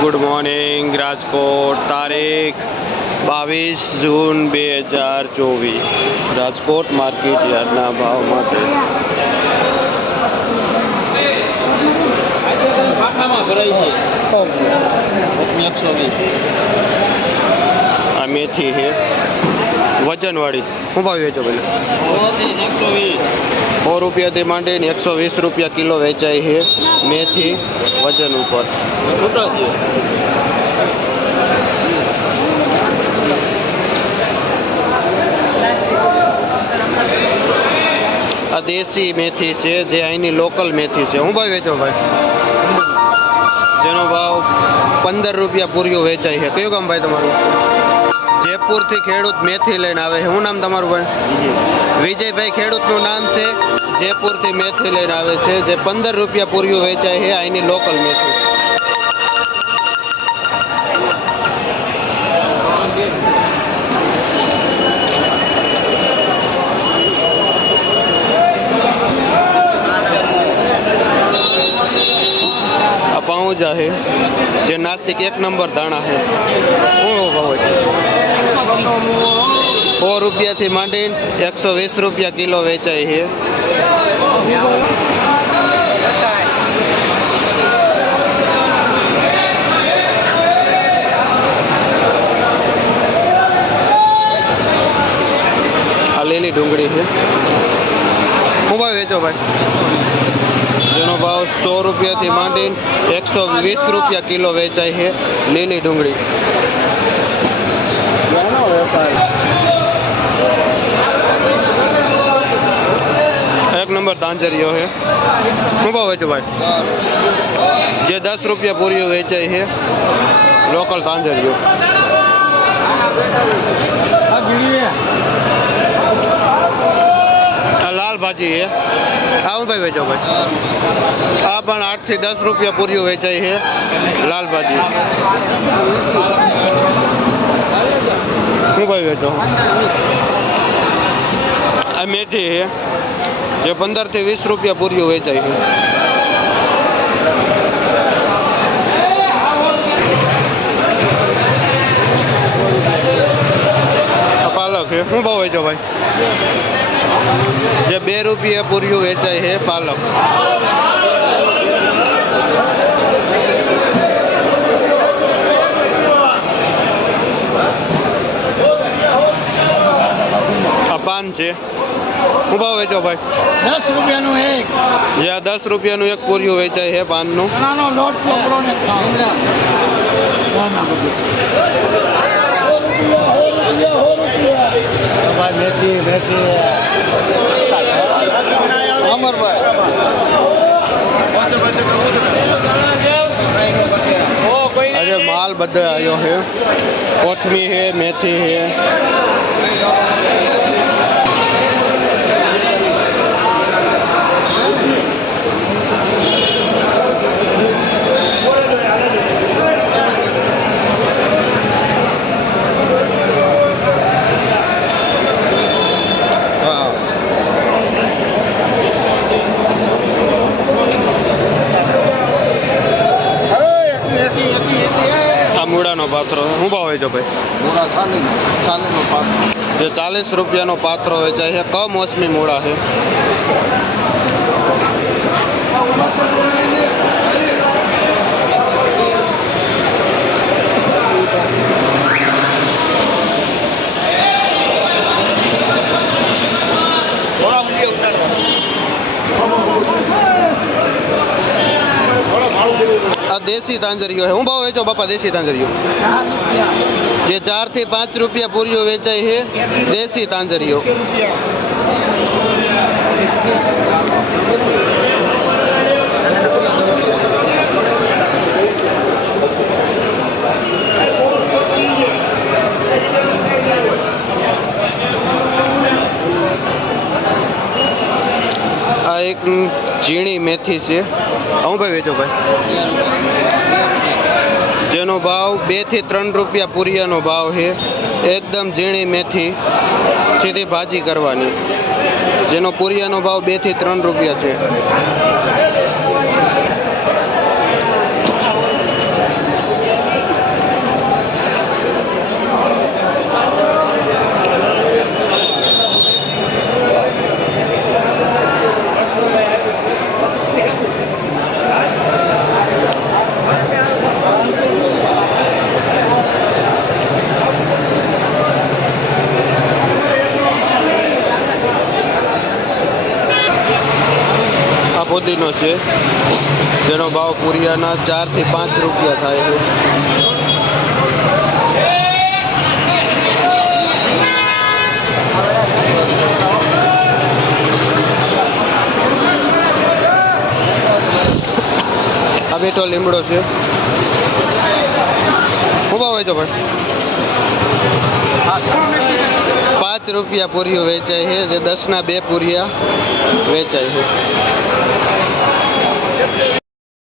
Good morning Rajkot तारीख 22 जून 2024 Rajkot market यार्डना भाव माटे आ मेथी है वजन वाली શું ભાવ વેચો ભાઈ 100 રૂપિયાથી માંડીને 120 રૂપિયા કિલો વેચાય છે મેથી વજન ઉપર આ દેશી મેથી છે જે અહીંની લોકલ મેથી છે શું ભાવ વેચો ભાઈ જેનો ભાવ 15 રૂપિયા પૂરીઓ વેચાય છે કયું ગામ ભાઈ તમારું जयपुर थी खेडूत मेथी लईने आवे शू नाम तमारू भाई विजय भाई खेडूतनु नाम है जयपुर थी मेथी लईने आवे छे जे 15 रूपिया पूरीओ वेचाय है आईनी लोकल मेथी पाऊजा है जे नासिक 1 नंबर दाणा है 100 रुपया थी मांडी 120 रुपया किलो वेचाय है आ लीली डूंगरी है शू भाव वेचो भाई जेनो भाव 100 रुपया थी मांडी 120 रुपया किलो वेचाय है लीली डूंगरी एक नंबर तांजरियो है शू भाव वेचो भाई जे 10 रुपया पूरी वेचाय है लोकल तांजरियो लाल भाजी है आऊ भाई वेचो भाई आ पण 8 થી 10 रुपया पूरी वेचाय है लाल भाजी शू भाई वेचो आ मेथी है जो 15 થી 20 रुपया पूरी वेचाय है पालक है शू भाव वेचो भाई जे 2 रुपया पूरी वेचाय है पालक पान है शू भाव वेचो भाई 10 रुपया एक या 10 रुपया एक पूरी वेचाय है पान नु मेथी मेथी अमर भाई अरे माल बदल आयो है कोथमी है मेथी है मूड़ा नो पात्रो शू भाव वेचो भाई 40 रुपया नो पात्रो वेचाय है कमोसमी मूड़ा है आ देसी तांजरियो है शू भाव वेचो बापा देसी तांजरियो जे 4 થી 5 रुपया पूरी वेचाय है देसी तांजरियो आ एक झीणी मेथी से हूँ भाई वेचो भाई जेनो भाव 2 થી 3 रुपया पूरिया नो भाव है एकदम झीणी मेथी सीधी भाजी करवानी जेनो पूरिया नो भाव 2 થી 3 रुपया है ફોદીનો છે જેનો ભાવ પૂરિયાના 4 થી 5 રૂપિયા થાય છે. આ બેઠો લીમડો છે. શું ભાવ હોય તો પણ 5 રૂપિયા પૂરીઓ વેચાય છે, જે 10ના 2 પૂરિયા વેચાય છે.